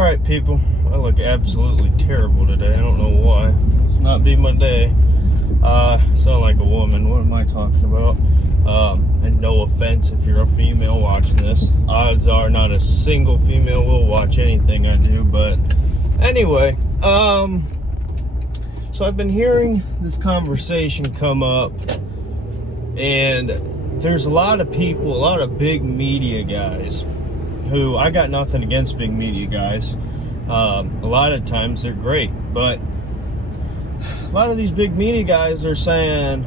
Alright, people. I look absolutely terrible today. I don't know why. It's not be my day. Sound like a woman. What am I talking about? And no offense if you're a female watching this. Odds are not a single female will watch anything I do. But anyway, so I've been hearing this conversation come up. And there's a lot of people, a lot of big media guys who, I got nothing against big media guys. A lot of times they're great, but a lot of these big media guys are saying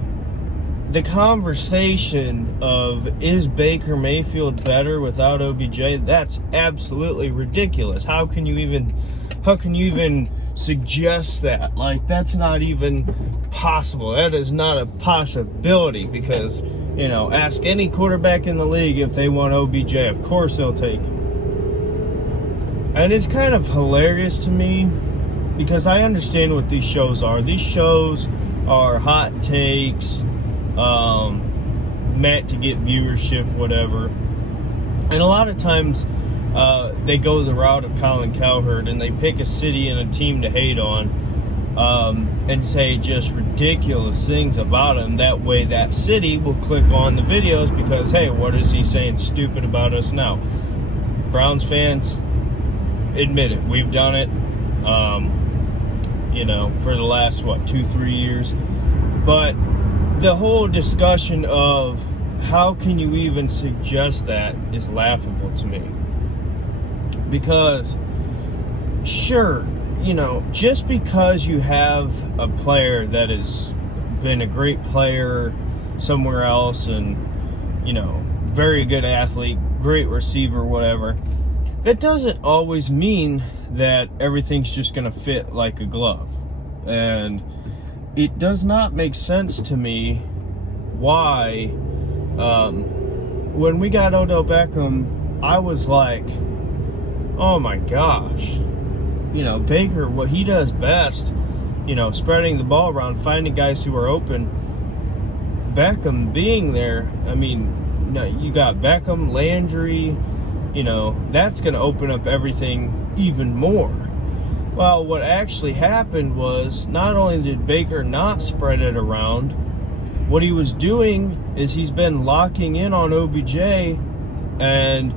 the conversation of, is Baker Mayfield better without OBJ? That's absolutely ridiculous. How can you even suggest that? Like, that's not even possible. That is not a possibility, because, you know, ask any quarterback in the league if they want OBJ. Of course they'll take it. And it's kind of hilarious to me, because I understand what these shows are. These shows are hot takes, meant to get viewership, whatever. And a lot of times they go the route of Colin Cowherd, and they pick a city and a team to hate on, and say just ridiculous things about him. That way that city will click on the videos because, hey, what is he saying stupid about us now? Browns fans, admit it, we've done it, you know, for the last, 2-3 years. But the whole discussion of how can you even suggest that is laughable to me. Because, sure, you know, just because you have a player that has been a great player somewhere else and, you know, very good athlete, great receiver, whatever, that doesn't always mean that everything's just going to fit like a glove. And it does not make sense to me why, when we got Odell Beckham, I was like, oh my gosh, you know, Baker, what he does best, you know, spreading the ball around, finding guys who are open. Beckham being there, I mean, you got Beckham, Landry, you know, that's going to open up everything even more. Well, what actually happened was, not only did Baker not spread it around, what he was doing is he's been locking in on OBJ, and,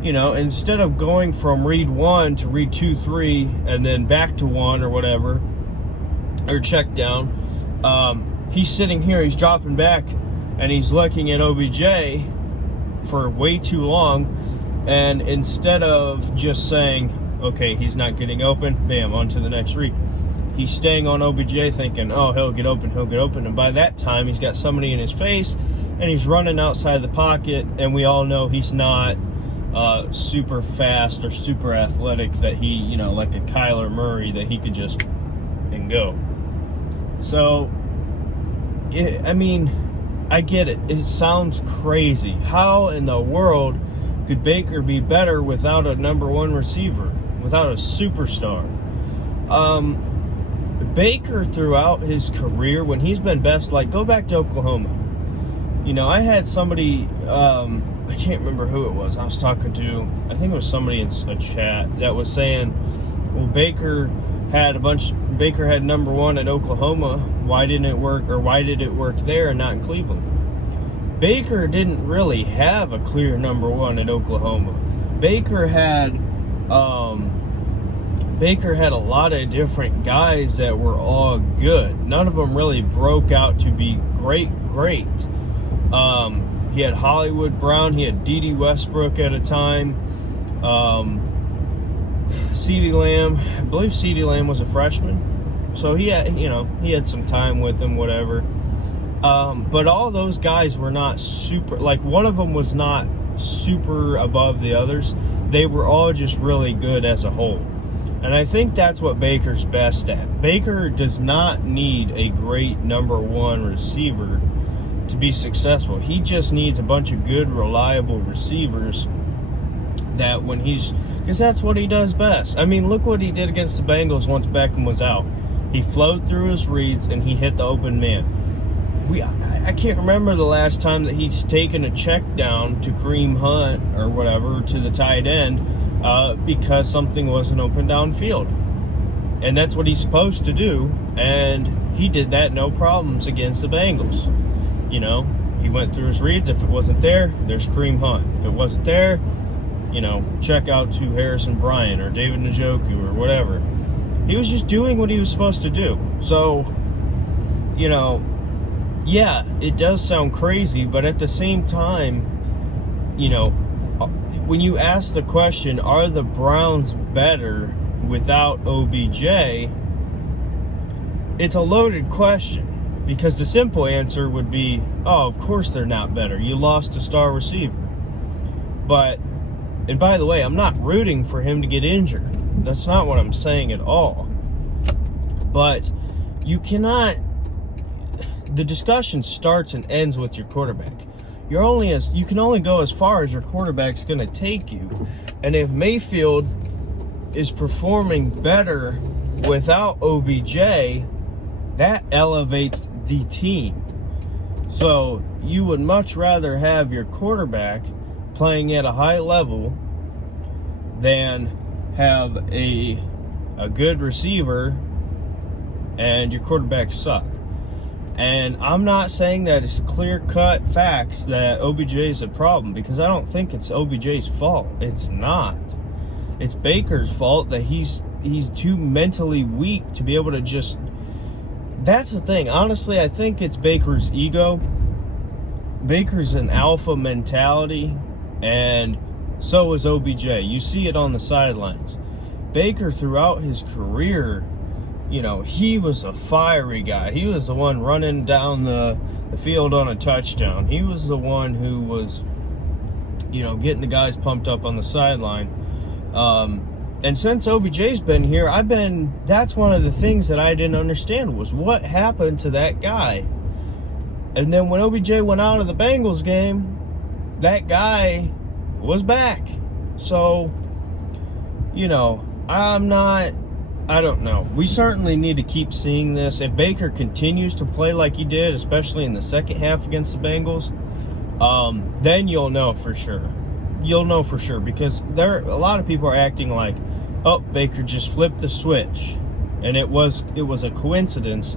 you know, instead of going from read 1 to read 2, 3, and then back to 1 or whatever, or check down, he's sitting here, he's dropping back, and he's looking at OBJ for way too long. And instead of just saying, okay, he's not getting open, bam, on to the next read, he's staying on OBJ thinking, oh, he'll get open. And by that time, he's got somebody in his face, and he's running outside the pocket, and we all know he's not super fast or super athletic, that he, you know, like a Kyler Murray, that he could just and go. So, I mean, I get it. It sounds crazy. How in the world could Baker be better without a number one receiver, without a superstar? Baker, throughout his career, when he's been best, like, go back to Oklahoma. You know, I had somebody, I can't remember who it was, I was talking to, I think it was somebody in a chat, that was saying, well, Baker had number one at Oklahoma, why didn't it work, or why did it work there and not in Cleveland? Baker didn't really have a clear number one at Oklahoma. Baker had a lot of different guys that were all good. None of them really broke out to be great. He had Hollywood Brown, he had D.D. Westbrook at a time, CeeDee Lamb. I believe CeeDee Lamb was a freshman, so he had some time with him, whatever. But all those guys were not super, like, one of them was not super above the others. They were all just really good as a whole. And I think that's what Baker's best at. Baker does not need a great number one receiver to be successful. He just needs a bunch of good, reliable receivers that when because that's what he does best. I mean, look what he did against the Bengals once Beckham was out. He flowed through his reads and he hit the open man. I can't remember the last time that he's taken a check down to Kareem Hunt or whatever, to the tight end, because something wasn't open downfield. And that's what he's supposed to do, and he did that no problems against the Bengals. You know, he went through his reads. If it wasn't there, there's Kareem Hunt. If it wasn't there, you know, check out to Harrison Bryant or David Njoku or whatever. He was just doing what he was supposed to do. So, you know, yeah, it does sound crazy, but at the same time, you know, when you ask the question, are the Browns better without OBJ, it's a loaded question, because the simple answer would be, oh, of course they're not better. You lost a star receiver. But, and by the way, I'm not rooting for him to get injured. That's not what I'm saying at all. But you cannot, the discussion starts and ends with your quarterback. You can only go as far as your quarterback's going to take you. And if Mayfield is performing better without OBJ, that elevates the team. So you would much rather have your quarterback playing at a high level than have a good receiver and your quarterback suck. And I'm not saying that it's clear-cut facts that OBJ is a problem, because I don't think it's OBJ's fault. It's not. It's Baker's fault that he's too mentally weak to be able to just... That's the thing. Honestly, I think it's Baker's ego. Baker's an alpha mentality, and so is OBJ. You see it on the sidelines. Baker, throughout his career, you know, he was a fiery guy. He was the one running down the field on a touchdown. He was the one who was, you know, getting the guys pumped up on the sideline. And since OBJ's been here, that's one of the things that I didn't understand, was what happened to that guy. And then when OBJ went out of the Bengals game, that guy was back. So, you know, I don't know. We certainly need to keep seeing this. If Baker continues to play like he did, especially in the second half against the Bengals, then you'll know for sure. You'll know for sure, because a lot of people are acting like, oh, Baker just flipped the switch, and it was a coincidence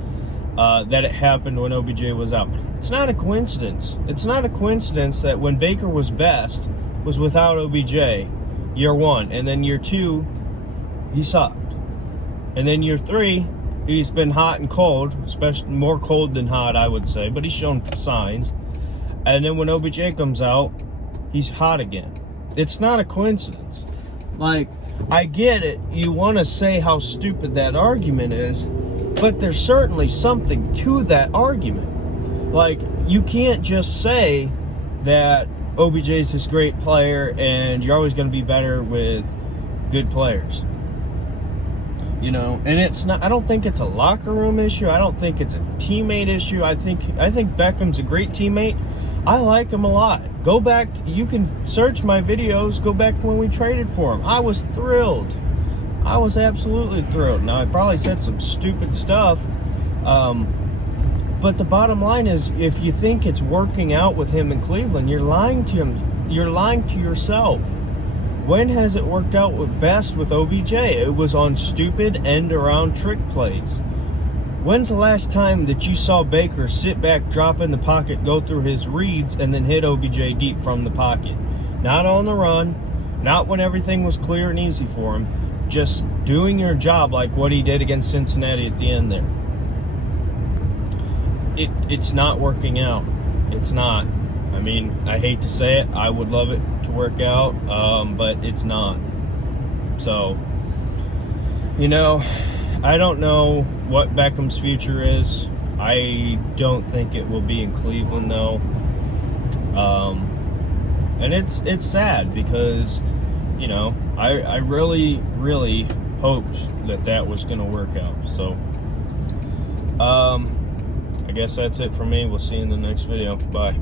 that it happened when OBJ was out. It's not a coincidence. It's not a coincidence that when Baker was best was without OBJ year one, and then year two he sucked, and then year three he's been hot and cold, especially more cold than hot, I would say, but he's shown signs. And then when OBJ comes out, he's hot again. It's not a coincidence. Like, I get it. You want to say how stupid that argument is, but there's certainly something to that argument. Like, you can't just say that OBJ's this great player and you're always going to be better with good players. You know, and it's not, I don't think it's a locker room issue. I don't think it's a teammate issue. I think Beckham's a great teammate. I like him a lot. Go back, you can search my videos, go back to when we traded for him. I was thrilled. I was absolutely thrilled. Now, I probably said some stupid stuff, but the bottom line is, if you think it's working out with him in Cleveland, you're lying to him. You're lying to yourself. When has it worked out best with OBJ? It was on stupid end-around trick plays. When's the last time that you saw Baker sit back, drop in the pocket, go through his reads, and then hit OBJ deep from the pocket? Not on the run, not when everything was clear and easy for him, just doing your job like what he did against Cincinnati at the end there. It's not working out. It's not. I mean, I hate to say it. I would love it to work out, but it's not. So, you know, I don't know what Beckham's future is. I don't think it will be in Cleveland, though. And it's sad because, you know, I really, really hoped that was going to work out. So, I guess that's it for me. We'll see you in the next video. Bye.